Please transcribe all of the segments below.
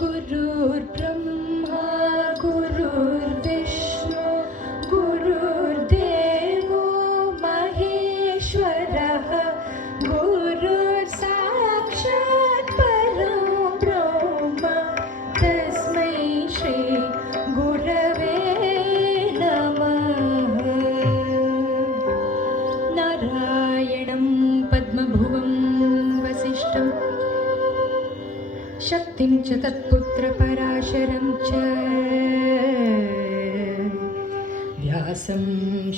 गुरुर्ब्रह्मा गुरुर्विष्णु गुरुर्देवो महेश्वरः गुरुर्साक्षात् परं ब्रह्म तस्मै श्री गुरवे नमः। नारायणं पद्मभुवं वसिष्ठं शक्तिं च तत्पुत्रपराशरं च व्यासं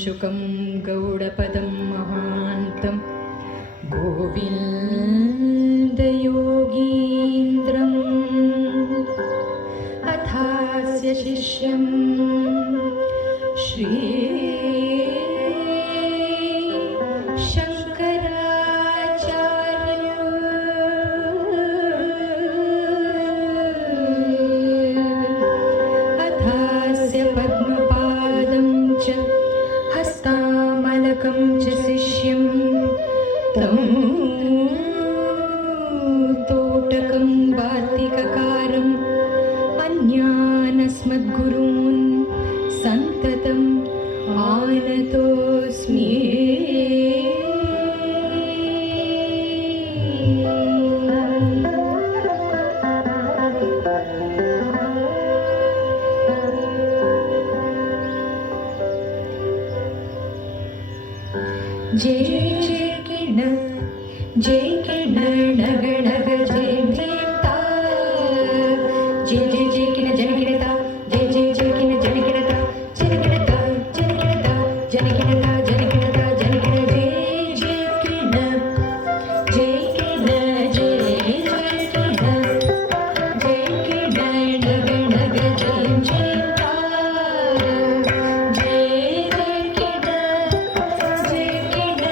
शुकं गौडपदं महान्तं गोविन्दयोगीन्द्रम् अथास्य शिष्यं श्री पद्मपादं च हस्तामलकं च शिष्यं तं तोटकं वार्तिककारम् अन्यानस्मद्गुरून् सन्ततम् आनतोऽस्मि। जय जय किण नग नग जय भीमता जय जय जय किण जनकिणता जय जय जय किण जनकिणता जनकिणता जनकिणता जनकिणता जनकिणता जनकिण जय जय किण जय किण जय जय किण जय किण नग नग जय भीमता जय जय किण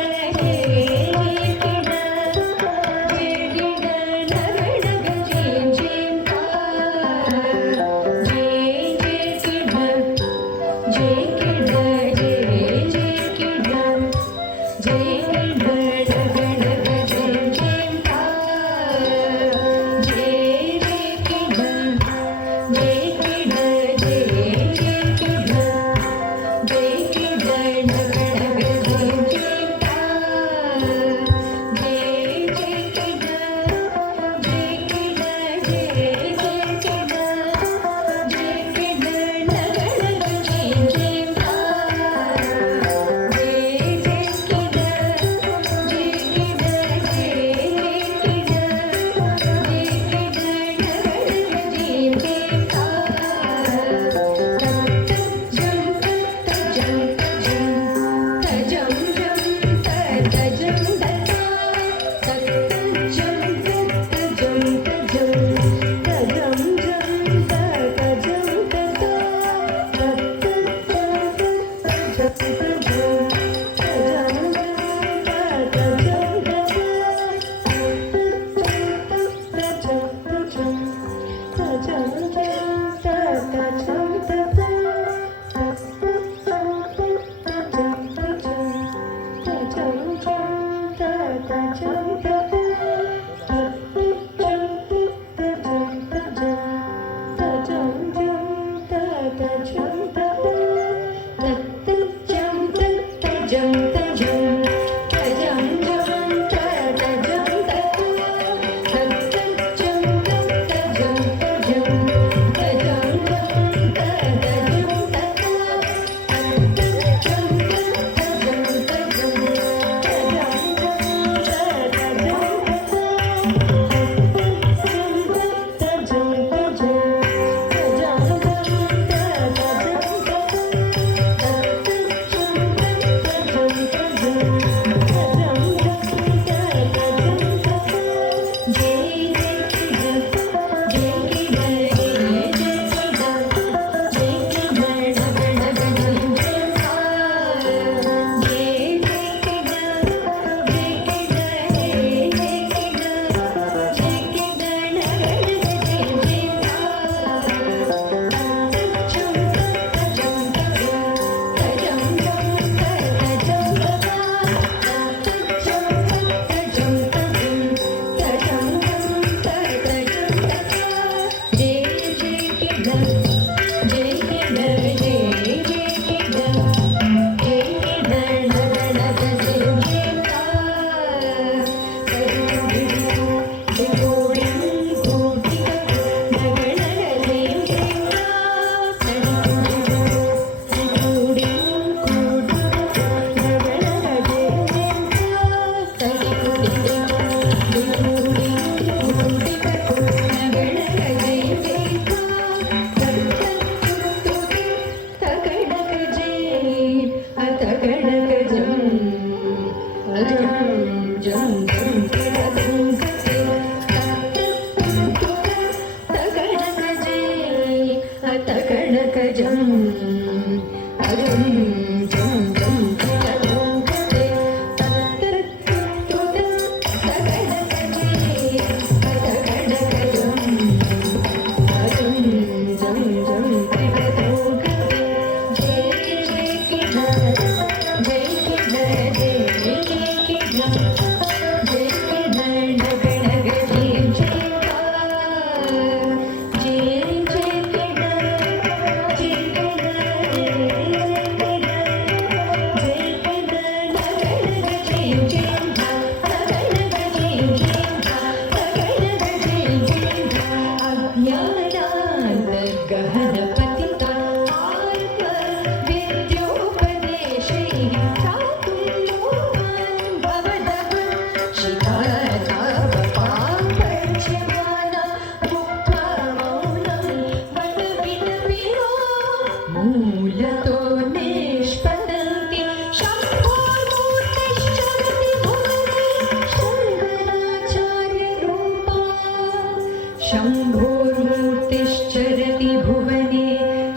शम्भोर्मूर्तिश्चरति भुवने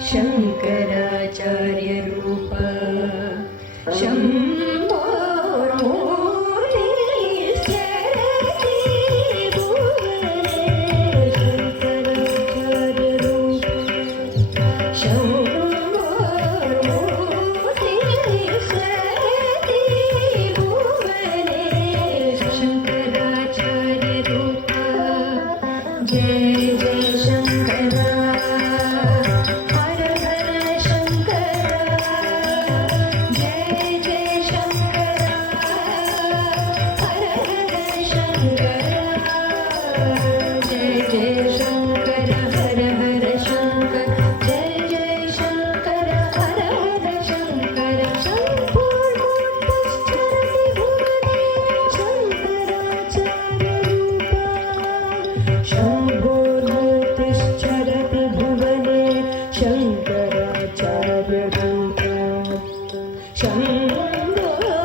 शङ्कराचार्यरूपा शम्भोर्मूर्तिश्चरति भुवने शङ्कराचार्यरूपा शम्भोर्मूर्तिश्चरति भुवने शङ्कराचार्यरूपा जय जय शङ्करा हर हर शङ्करा जय जय शङ्करा हर हर शङ्करा जय जय शङ्करा हर हर शङ्कर जय जय शङ्करा हर हर शङ्करा शम्भोर्मूर्तिश्चरति भुवने शङ्कराचार्यरूपा शम्भोर्मूर्तिश्चरति भुवने शङ्कराचार्यरूपा शम्भोर्मूर्तिश्चरति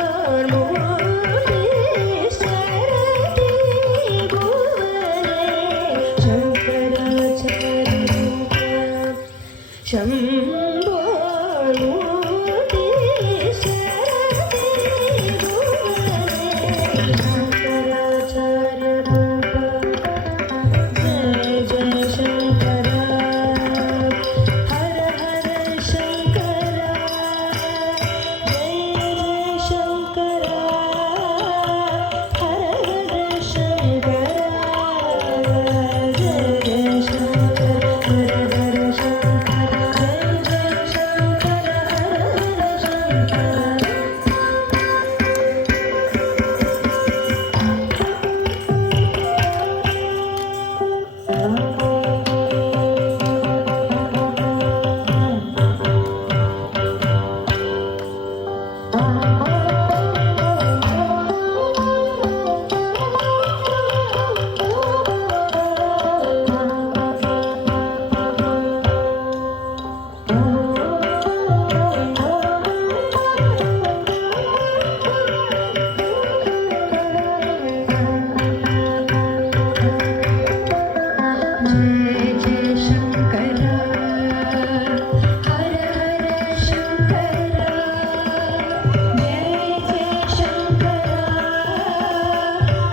भुवने शङ्कराचार्यरूपा जय जय शङ्करा हर हर शङ्करा जय जय शङ्करा हर हर शङ्करा जय जय शङ्करा हर हर शङ्करा जय जय शङ्करा हर हर जय जय शङ्करा हर हर शङ्करा जय जय शङ्करा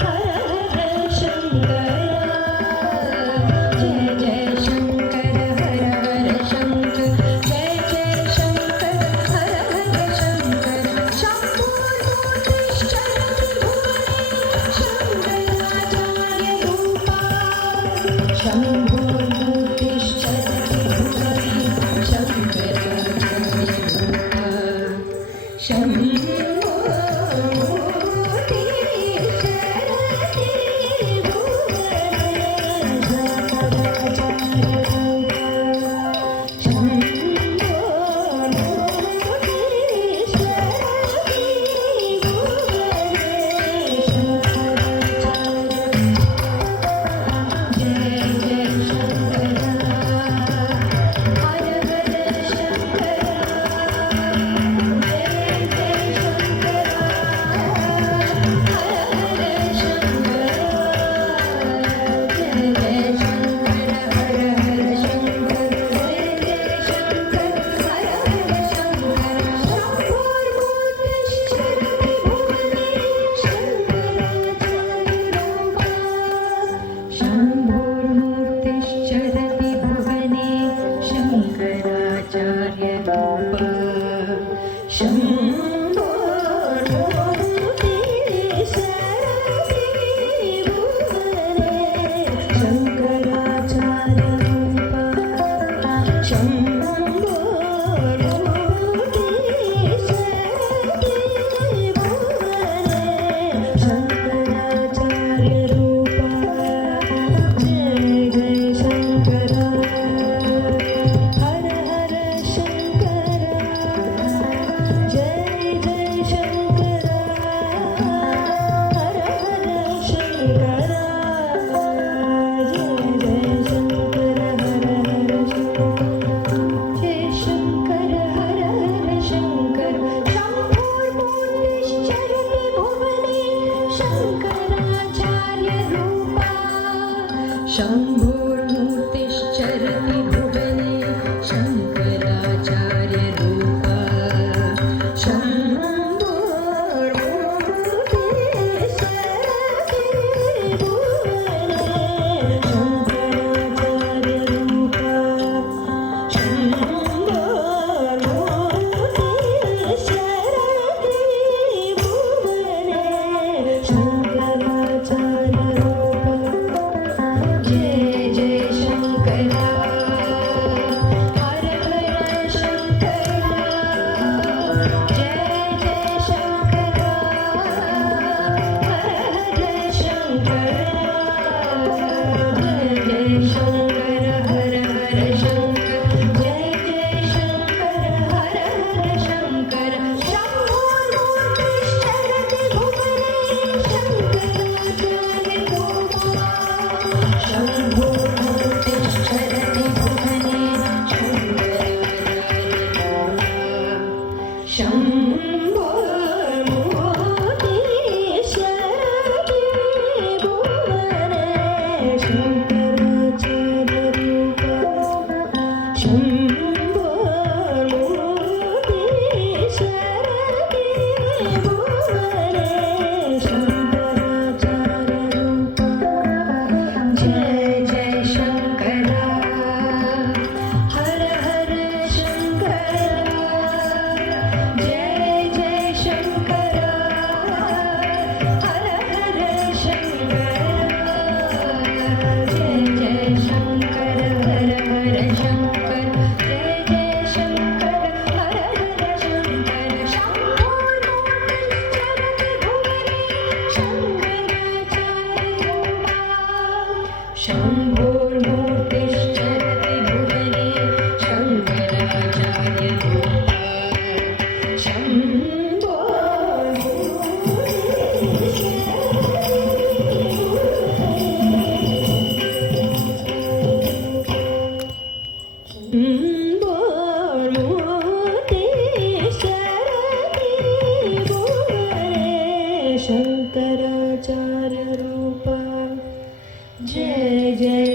हर हर शङ्करा जय जय शङ्करा हर हर शङ्कर जय जय शङ्करा हर हर शङ्करा शम्भोर्मूर्तिश्चरति भुवने शङ्कराचार्यरूपा शम्भोर्मूर्तिश्चरति भुवने शङ्कराचार्यरूपा शम्भोर्मूर्तिश्चरति भुवने शङ्कराचार्यरूपा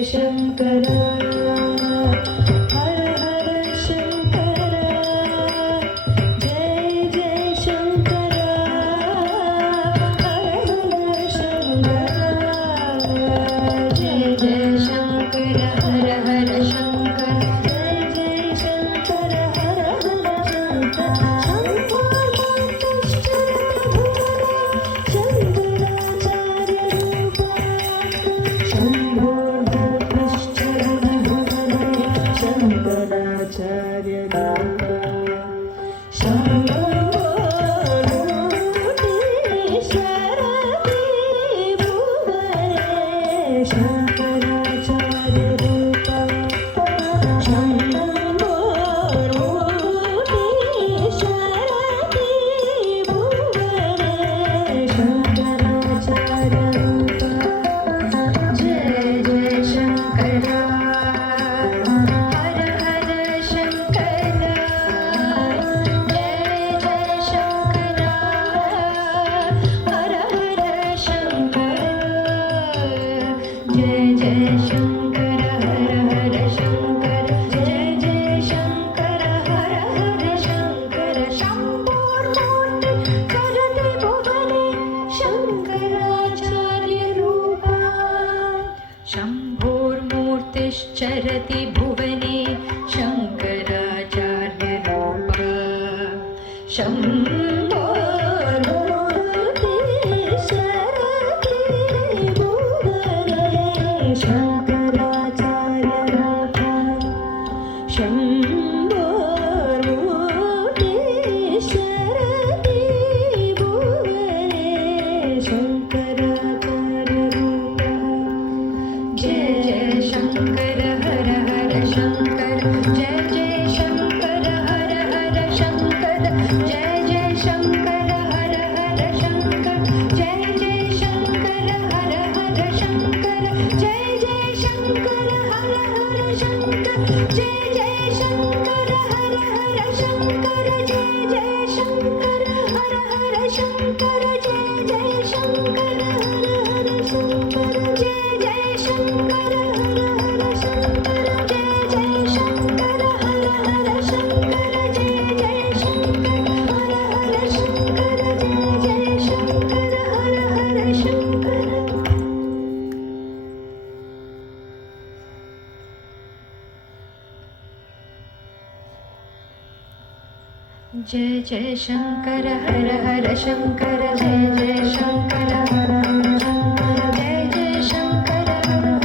शंकर हर हर शंकर जय जय शंकर हर हर शंकर जय जय शंकर हर हर शंकर जय जय शंकर हर हर शंकर शंकराचार्य शम्भोर्मूर्तिश्चरति भुवने शङ्कराचार्यरूपा शम्भोर्मूर्तिश्चरति भुवने शङ्कराचार्यरूपा शम्भोर्मूर्तिश्चरति भुवने शङ्कराचार्यरूपा जय जय शंकर हर हर शंकर जय जय शंकर हर हर शंकर जय जय शंकर हर हर शंकर जय जय शंकर हर हर शंकर जय जय शंकर हर हर शंकर जय जय शंकर हर हर शंकर जय जय शंकर हर हर शंकर जय जय शंकर हर हर शंकर जय जय शंकर जय जय शंकर हर हर शंकर जय जय शंकर हर हर शंकर जय जय शंकर हर हर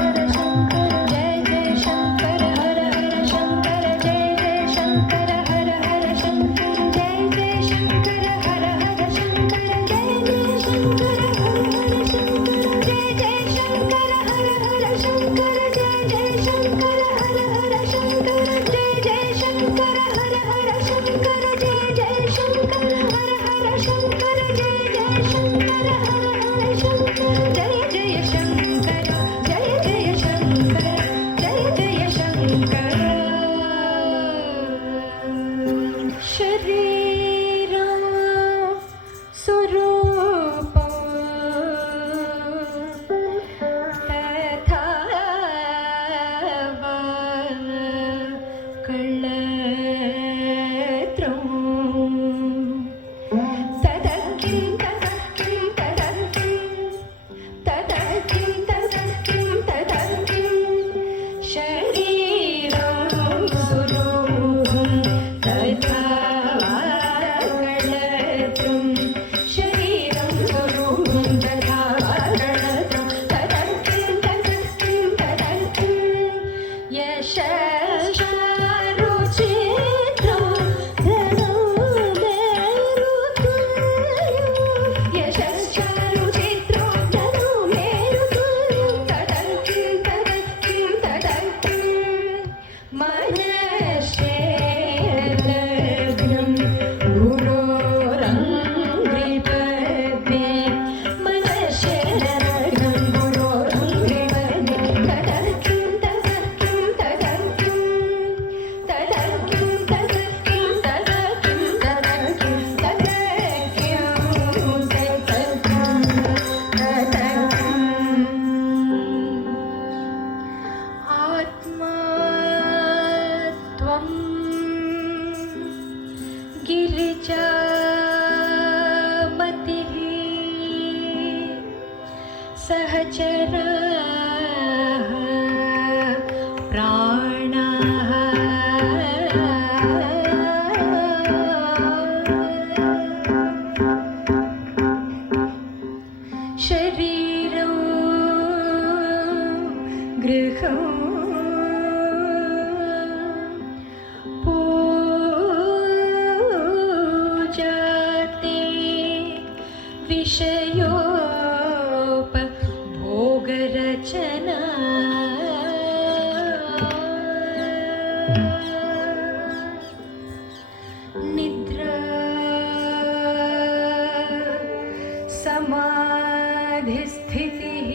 शंकर जय जय शंकर हर हर शंकर जय जय शंकर हर हर शंकर जय जय शंकर हर हर शंकर जय जय शंकर हर हर शंकर जय जय शंकर हर हर शंकर जय जय शंकर हर हर शंकर जय जय शंकर हर हर शंकर जय जय शंकर हर हर शंकर जय जय शंकर हर हर शंकर जय निद्रा समाधिस्थितिः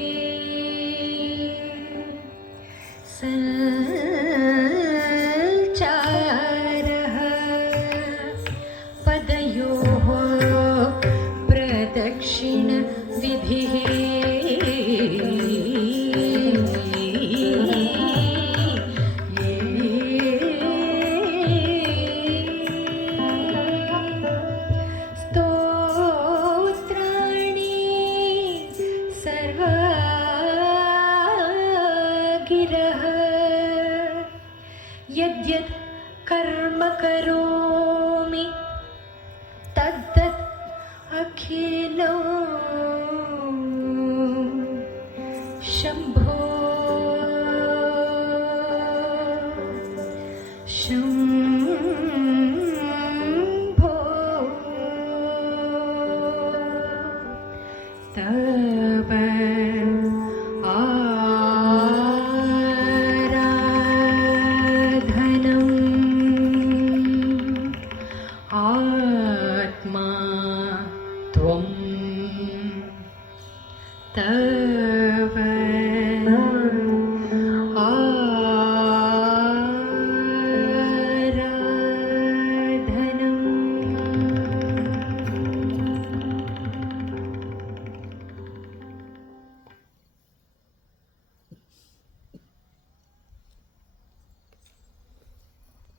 सञ्चारः पदयोः प्रदक्षिणविधिः स्तोत्राणि सर्वगिरः यद्यत् कर्म करोमि तद्दत् अखिलो शम्भो शम्भो